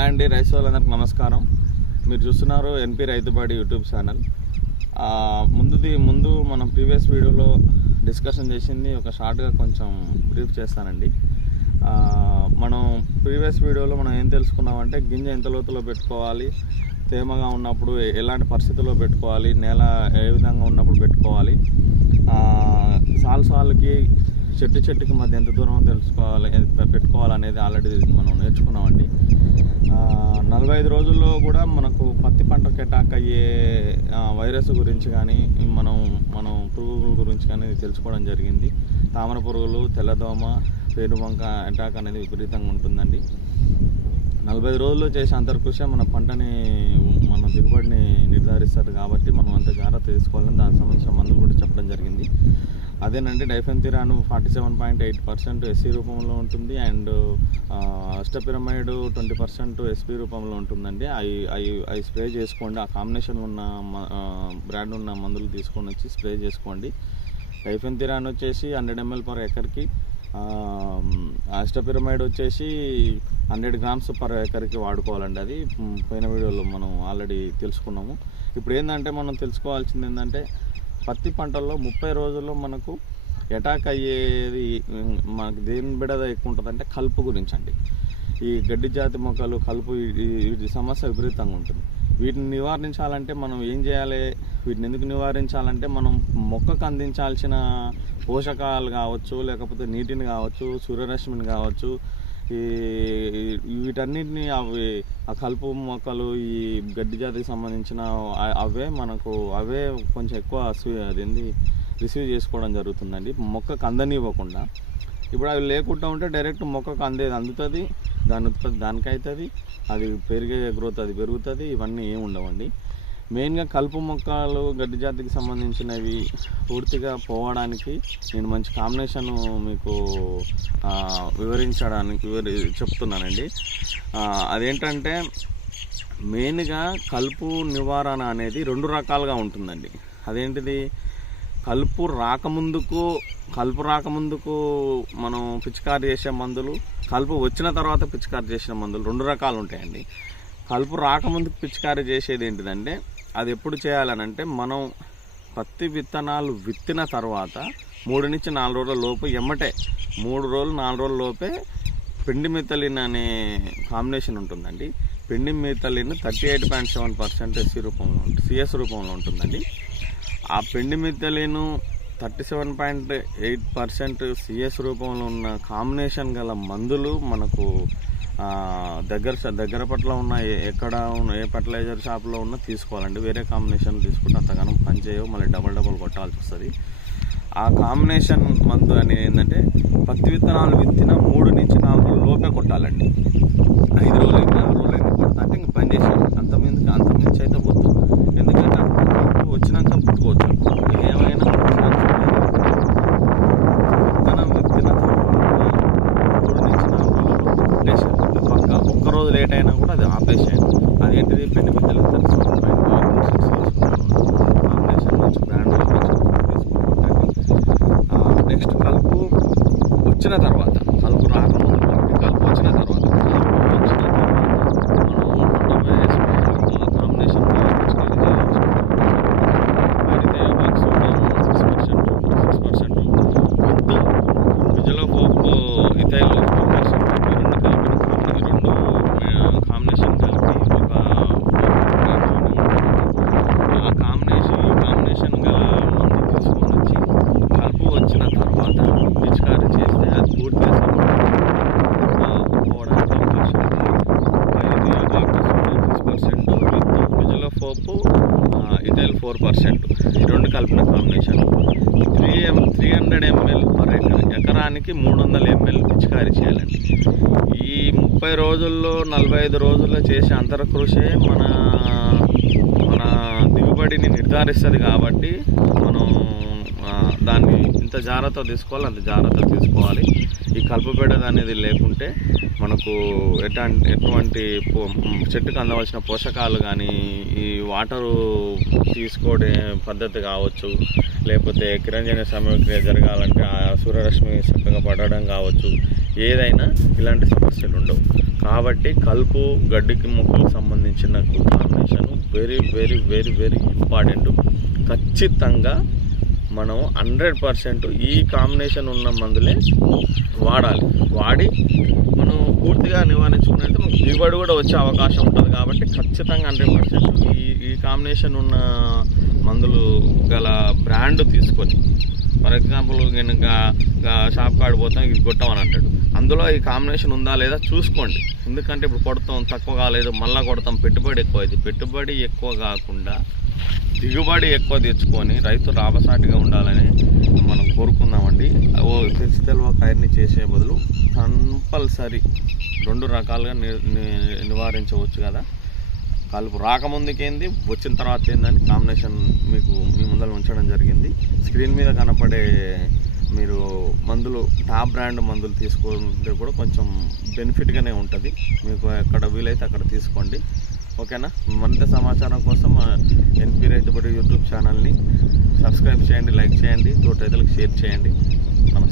Hi అండి rice వాళ్ళందరికి నమస్కారం. మీరు చూస్తున్నారు ఎన్పి రైతుబాడి యూట్యూబ్ ఛానల్. ముందుది ముందు మనం ప్రీవియస్ వీడియోలో డిస్కషన్ చేసింది ఒక షార్ట్గా కొంచెం బ్రీఫ్ చేస్తానండి. మనం ప్రీవియస్ వీడియోలో మనం ఏం తెలుసుకున్నామంటే గింజ ఎంత లోతులో పెట్టుకోవాలి తేమగా ఉన్నప్పుడు ఎలాంటి పరిస్థితుల్లో పెట్టుకోవాలి నేల ఏ విధంగా ఉన్నప్పుడు పెట్టుకోవాలి. ఆ, సాల్ సాల్కి చెట్టు చెట్టుకి మధ్య ఎంత దూరం తెలుసుకోవాలి పెట్టుకోవాలనేది ఆల్రెడీ మనం నేర్చుకున్నామండి. నలభై ఐదు రోజుల్లో కూడా మనకు పత్తి పంటకు అటాక్ అయ్యే వైరస్ గురించి కానీ మనం మనం పురుగుల గురించి కానీ తెలుసుకోవడం జరిగింది. తామర పురుగులు తెల్లదోమ పేనుబంక అటాక్ అనేది విపరీతంగా ఉంటుందండి. నలభై ఐదు రోజుల్లో చేసే అంతర్కృష మన పంటని దిగుబడిని నిర్ధారిస్తారు కాబట్టి మనం అంత జాగ్రత్త తీసుకోవాలని దానికి సంబంధించిన మందులు కూడా చెప్పడం జరిగింది. అదేనండి డైఫెన్థిరాను forty seven point eight percent SC రూపంలో ఉంటుంది అండ్ అష్టపిరమైడ్ ట్వంటీ పర్సెంట్ ఎస్పీ రూపంలో ఉంటుందండి. అవి అవి అవి స్ప్రే చేసుకోండి. ఆ కాంబినేషన్ ఉన్న బ్రాండ్ ఉన్న మందులు తీసుకొని వచ్చి స్ప్రే చేసుకోండి. డైఫెన్థిరాన్ వచ్చేసి హండ్రెడ్ ఎంఎల్ పర్ ఎకర్కి అష్టపిరమైడ్ వచ్చేసి హండ్రెడ్ గ్రామ్స్ పర్ ఎకర్కి వాడుకోవాలండి అది. పోయిన వీడియోలో మనం ఆల్రెడీ తెలుసుకున్నాము. ఇప్పుడు ఏంటంటే మనం తెలుసుకోవాల్సింది ఏంటంటే పత్తి పంటల్లో ముప్పై రోజుల్లో మనకు అటాక్ అయ్యేది మనకు దేని బిడద ఎక్కువ ఉంటుందంటే కలుపు గురించి అండి ఈ గడ్డి జాతి మొక్కలు కలుపు ఈ- వీటి సమస్య విపరీతంగా ఉంటుంది. వీటిని నివారించాలంటే మనం ఏం చేయాలి? వీటిని ఎందుకు నివారించాలంటే మనం మొక్కకు అందించాల్సిన పోషకాలు కావచ్చు లేకపోతే నీటిని కావచ్చు సూర్యరశ్మిని కావచ్చు ఈ వీటన్నిటిని అవి ఆ కలుపు మొక్కలు ఈ గడ్డి జాతికి సంబంధించిన అవే మనకు అవే కొంచెం ఎక్కువ సు- అదేంది రిసీవ్ చేసుకోవడం జరుగుతుందండి. మొక్కకు అందనివ్వకుండా. ఇప్పుడు అవి లేకుండా ఉంటే డైరెక్ట్ మొక్కకు అందేది అందుతుంది. దాని ఉత్పత్తి దానికి అది పెరిగే గ్రోత్ అది పెరుగుతుంది ఇవన్నీ ఏమి ఉండవండి. మెయిన్గా కలుపు మొక్కలు గడ్డి జాతికి సంబంధించినవి పూర్తిగా పోవడానికి నేను మంచి కాంబినేషన్ మీకు వివరించడానికి వివరి చెప్తున్నానండి. అదేంటంటే మెయిన్గా కలుపు నివారణ అనేది రెండు రకాలుగా ఉంటుందండి. అదేంటిది? కలుపు రాకముందుకు కలుపు రాకముందుకు మనం పిచికారి చేసే మందులు కలుపు వచ్చిన తర్వాత పిచికారి చేసిన మందులు రెండు రకాలు ఉంటాయండి. కలుపు రాకముందుకు పిచికారి చేసేది ఏంటిదంటే అది ఎప్పుడు చేయాలనంటే మనం పత్తి విత్తనాలు విత్తిన తర్వాత మూడు నుంచి నాలుగు రోజుల లోపు ఎమ్మటే మూడు రోజులు నాలుగు రోజుల లోపే పిండి మితలిన్ అనే కాంబినేషన్ ఉంటుందండి. Pendimethalin thirty eight point seven percent SC రూపంలో ఉంటుంది సిఎస్ రూపంలో ఉంటుందండి. ఆ pendimethalin thirty seven point eight percent CS రూపంలో ఉన్న కాంబినేషన్ గల మందులు మనకు దగ్గర దగ్గర పట్ల ఉన్న ఏ- ఎక్కడ ఉన్న ఏ ఫర్టిలైజర్ షాప్లో ఉన్న తీసుకోవాలండి. వేరే కాంబినేషన్ తీసుకుంటే అంతగానం పనిచేయవు మళ్ళీ డబల్ డబల్ కొట్టాల్సి వస్తుంది. ఆ కాంబినేషన్ మందు అనేది ఏంటంటే పత్తి విత్తనాలు విత్తిన మూడు నుంచి నాలుగు రోజుల లోపే కొట్టాలండి. ఐదు రోజులు నాలుగు రోజులు అయితే కొడతా అంటే ఇంక పని అంత మించి అంత మించి అయితే వద్దు ఎందుకంటే అప్పుడు వచ్చినాక పుట్టుకోవచ్చు ఇది ఏమైనా విత్తనం విత్తిన తర్వాత మూడు నుంచి నాలుగు రోజులు కొట్టేసేయాలి పక్క ఒక్క రోజు లేట్ అయినా కూడా అది ఆపేసేయండి. అదేంటిది ఏంటిది? పిద్దలు తెలుసు. ఆపరేషన్ మంచి బ్రాండ్ నెక్స్ట్ కలుపు వచ్చిన తర్వాత కలుపు రాకముందు కలుపు వచ్చిన తర్వాత కలుపు వచ్చిన తర్వాత మనం పంట వేసుకోవాలి combination six percent six percent with quizalofop ethyl four percent రెండు కలిపి ఈ రెండు కాంబినేషన్ కలిపి ఒక ఆ కాంబినేషన్ ఈ కాంబినేషన్ గల మందు తీసుకొని వచ్చి కలుపు వచ్చిన తర్వాత పిచికారి చేస్తే అది పూర్తిగా పోవడానికి అవకాశం six percent with quizalofop ethyl four percent ఈ రెండు కలిపిన కాంబినేషన్ త్రీ ఎం three hundred ml per acre ఎకరానికి మూడు వందల ఎంఎల్ పిచికారీ చేయాలండి. ఈ ముప్పై రోజుల్లో నలభై ఐదు రోజుల్లో చేసే అంతరకృషే మన మన దిగుబడిని నిర్ధారిస్తుంది కాబట్టి మనం దాన్ని ఇంత జాగ్రత్త తీసుకోవాలి అంత జాగ్రత్త తీసుకోవాలి. ఈ కలుపుబెడ అనేది లేకుంటే మనకు ఎట్లాంటి ఎటువంటి పో- చెట్టుకు అందవలసిన పోషకాలు కానీ ఈ వాటరు తీసుకోవడం పద్ధతి కావచ్చు లేకపోతే కిరంజన సమయక్రియ జరగాలంటే ఆ సూర్యరశ్మి చక్కగా పడడం కావచ్చు ఏదైనా ఇలాంటి సమస్యలు ఉండవు. కాబట్టి కలుపు గడ్డికి మొక్కలకు సంబంధించిన combination very very very very important ఖచ్చితంగా మనం హండ్రెడ్ పర్సెంట్ ఈ కాంబినేషన్ ఉన్న మందులే వాడాలి. వాడి మనం పూర్తిగా నివారించుకున్నట్టు మనకు దిగుబడి కూడా వచ్చే అవకాశం ఉంటుంది కాబట్టి ఖచ్చితంగా హండ్రెడ్ పర్సెంట్ ఈ ఈ కాంబినేషన్ ఉన్న మందులు గల బ్రాండ్ తీసుకొని ఫర్ ఎగ్జాంపుల్ నేను షాప్ కాడ పోతాం ఇది కొట్టామని అంటాడు. అందులో ఈ కాంబినేషన్ ఉందా లేదా చూసుకోండి. ఎందుకంటే ఇప్పుడు కొడతాం తక్కువ కాలేదు మళ్ళీ కొడతాం పెట్టుబడి ఎక్కువ అయింది పెట్టుబడి ఎక్కువ కాకుండా దిగుబడి ఎక్కువ తెచ్చుకొని రైతు రాబసాటిగా ఉండాలని మనం కోరుకుందామండి. ఓ తెలిసి తెలివ కైర్ని చేసే బదులు కంపల్సరీ రెండు రకాలుగా ని నివారించవచ్చు కదా. కలుపు రాకముందుకేంది వచ్చిన తర్వాత ఏందని కాంబినేషన్ మీకు మీ ముందర ఉంచడం జరిగింది. స్క్రీన్ మీద కనపడే మీరు మందులు టాప్ బ్రాండ్ మందులు తీసుకుంటే కూడా కొంచెం బెనిఫిట్గానే ఉంటుంది. మీకు ఎక్కడ వీలైతే అక్కడ తీసుకోండి. ఓకేనా? మరింత సమాచారం కోసం మా ఎన్పి రైతుబడి యూట్యూబ్ ఛానల్ని సబ్స్క్రైబ్ చేయండి లైక్ చేయండి తోటి రైతులకు షేర్ చేయండి. నమస్తే.